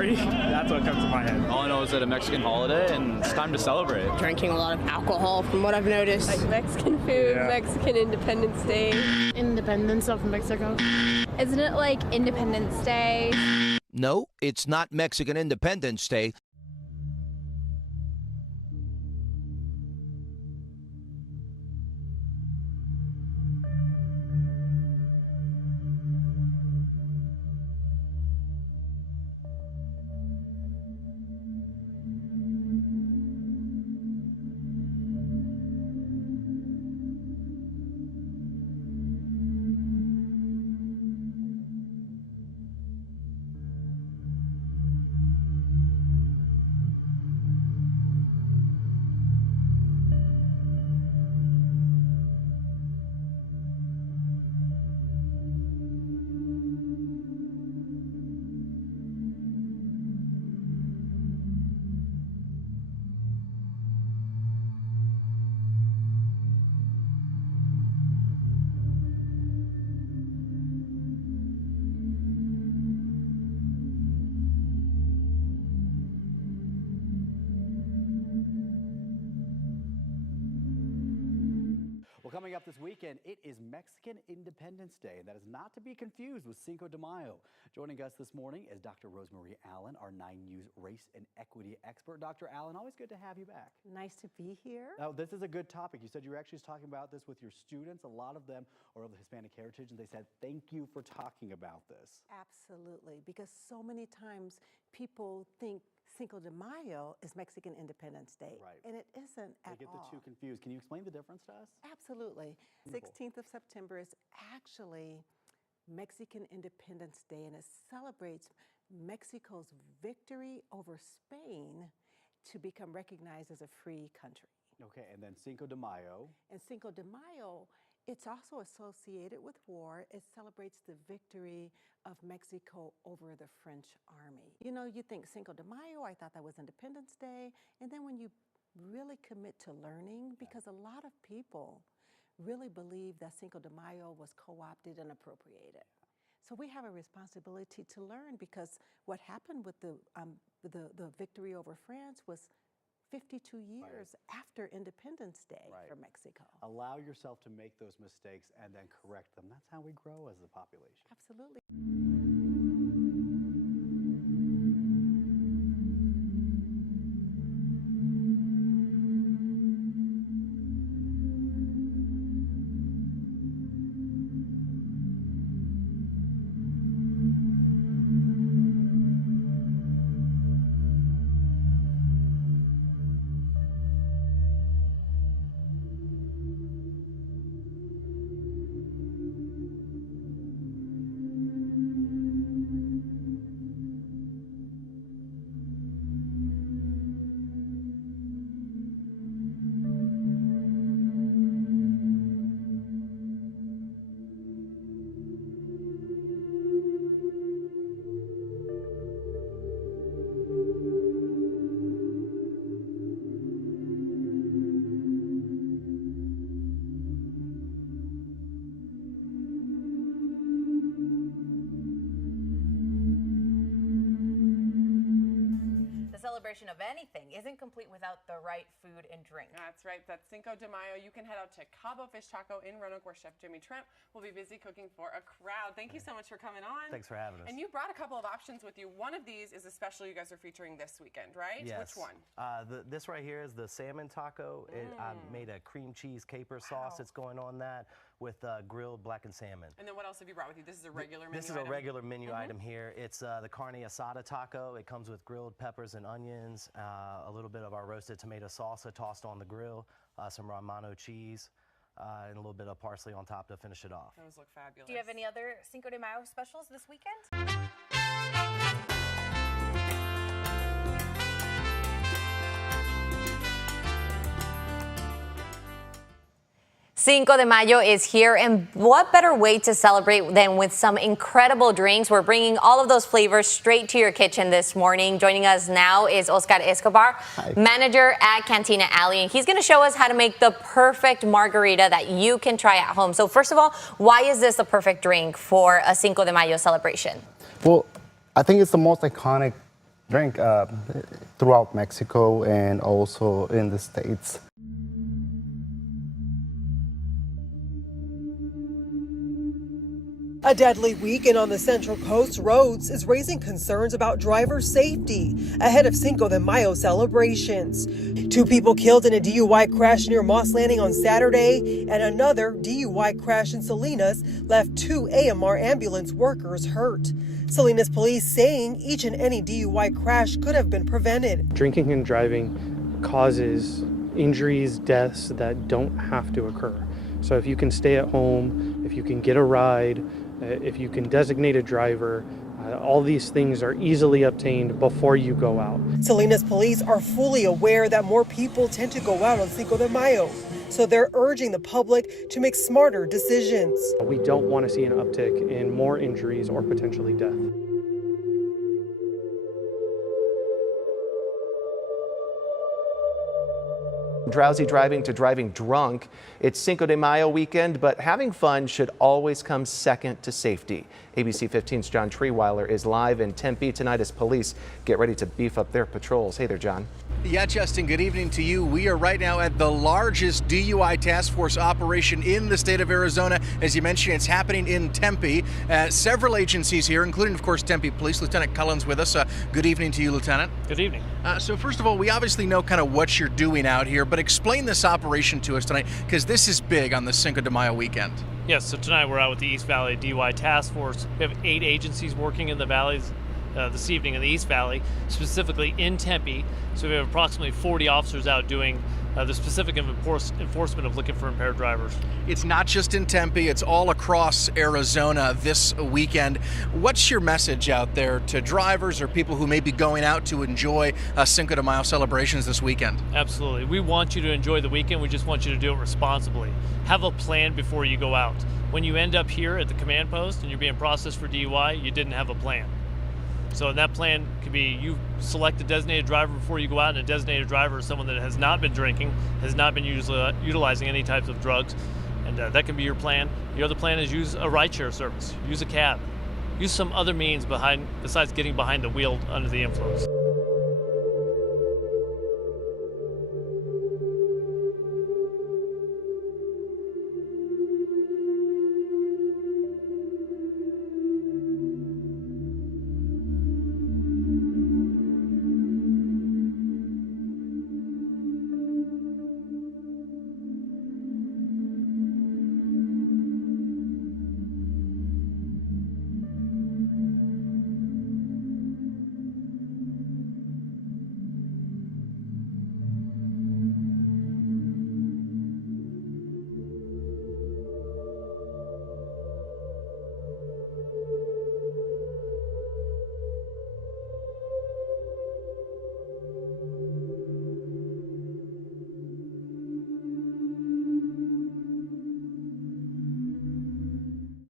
party. That's what comes to my head. All I know is that a Mexican holiday and it's time to celebrate. Drinking a lot of alcohol from what I've noticed. Like Mexican food, Mexican Independence Day. Independence of Mexico. Isn't it like Independence Day? No, it's not Mexican Independence Day. Coming up this weekend, it is Mexican Independence Day, and that is not to be confused with Cinco de Mayo. Joining us this morning is Dr. Rosemary Allen, our 9 News race and equity expert. Dr. Allen, always good to have you back. Nice to be here. Now, this is a good topic. You said you were actually talking about this with your students. A lot of them are of the Hispanic heritage, and they said, thank you for talking about this. Absolutely, because so many times people think Cinco de Mayo is Mexican Independence Day, and it isn't at all. They get the two confused. Can you explain the difference to us? Absolutely. 16th of September is actually Mexican Independence Day, and it celebrates Mexico's victory over Spain to become recognized as a free country. Okay, and then Cinco de Mayo. And Cinco de Mayo, it's also associated with war. It celebrates the victory of Mexico over the French army. You know, you think Cinco de Mayo, I thought that was Independence Day. And then when you really commit to learning, because a lot of people really believe that Cinco de Mayo was co-opted and appropriated. So we have a responsibility to learn, because what happened with the victory over France was 52 years after Independence Day for Mexico. Allow yourself to make those mistakes and then correct them. That's how we grow as a population. Absolutely. Celebration of anything isn't complete without the right food and drink. That's right. That's Cinco de Mayo. You can head out to Cabo Fish Taco in Roanoke, where Chef Jimmy Tremp will be busy cooking for a crowd. Thank you so much for coming on. Thanks for having us. And you brought a couple of options with you. One of these is a special you guys are featuring this weekend, right? Yes. Which one? This right here is the salmon taco. I made a cream cheese caper sauce that's going on that with grilled blackened salmon. And then what else have you brought with you? This is a regular menu item? This is a regular menu item here. It's the carne asada taco. It comes with grilled peppers and onions, a little bit of our roasted tomato salsa tossed on the grill, some Romano cheese, and a little bit of parsley on top to finish it off. Those look fabulous. Do you have any other Cinco de Mayo specials this weekend? Cinco de Mayo is here, and what better way to celebrate than with some incredible drinks? We're bringing all of those flavors straight to your kitchen this morning. Joining us now is Oscar Escobar, manager at Cantina Alley, and he's going to show us how to make the perfect margarita that you can try at home. So first of all, why is this the perfect drink for a Cinco de Mayo celebration? Well, I think it's the most iconic drink throughout Mexico and also in the States. A deadly weekend on the Central Coast roads is raising concerns about driver safety ahead of Cinco de Mayo celebrations. 2 people killed in a DUI crash near Moss Landing on Saturday, and another DUI crash in Salinas left 2 AMR ambulance workers hurt. Salinas police saying each and any DUI crash could have been prevented. Drinking and driving causes injuries, deaths that don't have to occur. So if you can stay at home, if you can get a ride, if you can designate a driver, all these things are easily obtained before you go out. Salinas police are fully aware that more people tend to go out on Cinco de Mayo, so they're urging the public to make smarter decisions. We don't want to see an uptick in more injuries or potentially death. Drowsy driving to driving drunk. It's Cinco de Mayo weekend, but having fun should always come second to safety. ABC 15's John Treeweiler is live in Tempe tonight as police get ready to beef up their patrols. Hey there, John. Yeah, Justin, good evening to you. We are right now at the largest DUI task force operation in the state of Arizona. As you mentioned, it's happening in Tempe. Several agencies here, including, of course, Tempe Police. Lieutenant Cullen's with us. Good evening to you, Lieutenant. Good evening. So first of all, we obviously know kind of what you're doing out here, but explain this operation to us tonight, because this is big on the Cinco de Mayo weekend. Yes, so tonight we're out with the East Valley DUI Task Force. We have 8 agencies working in the valleys this evening in the East Valley, specifically in Tempe. So we have approximately 40 officers out doing the specific enforcement of looking for impaired drivers. It's not just in Tempe, it's all across Arizona this weekend. What's your message out there to drivers or people who may be going out to enjoy Cinco de Mayo celebrations this weekend? Absolutely. We want you to enjoy the weekend. We just want you to do it responsibly. Have a plan before you go out. When you end up here at the command post and you're being processed for DUI, you didn't have a plan. So that plan could be you select a designated driver before you go out, and a designated driver is someone that has not been drinking, has not been utilizing any types of drugs, and that can be your plan. The other plan is use a rideshare service, use a cab, use some other means besides getting behind the wheel under the influence.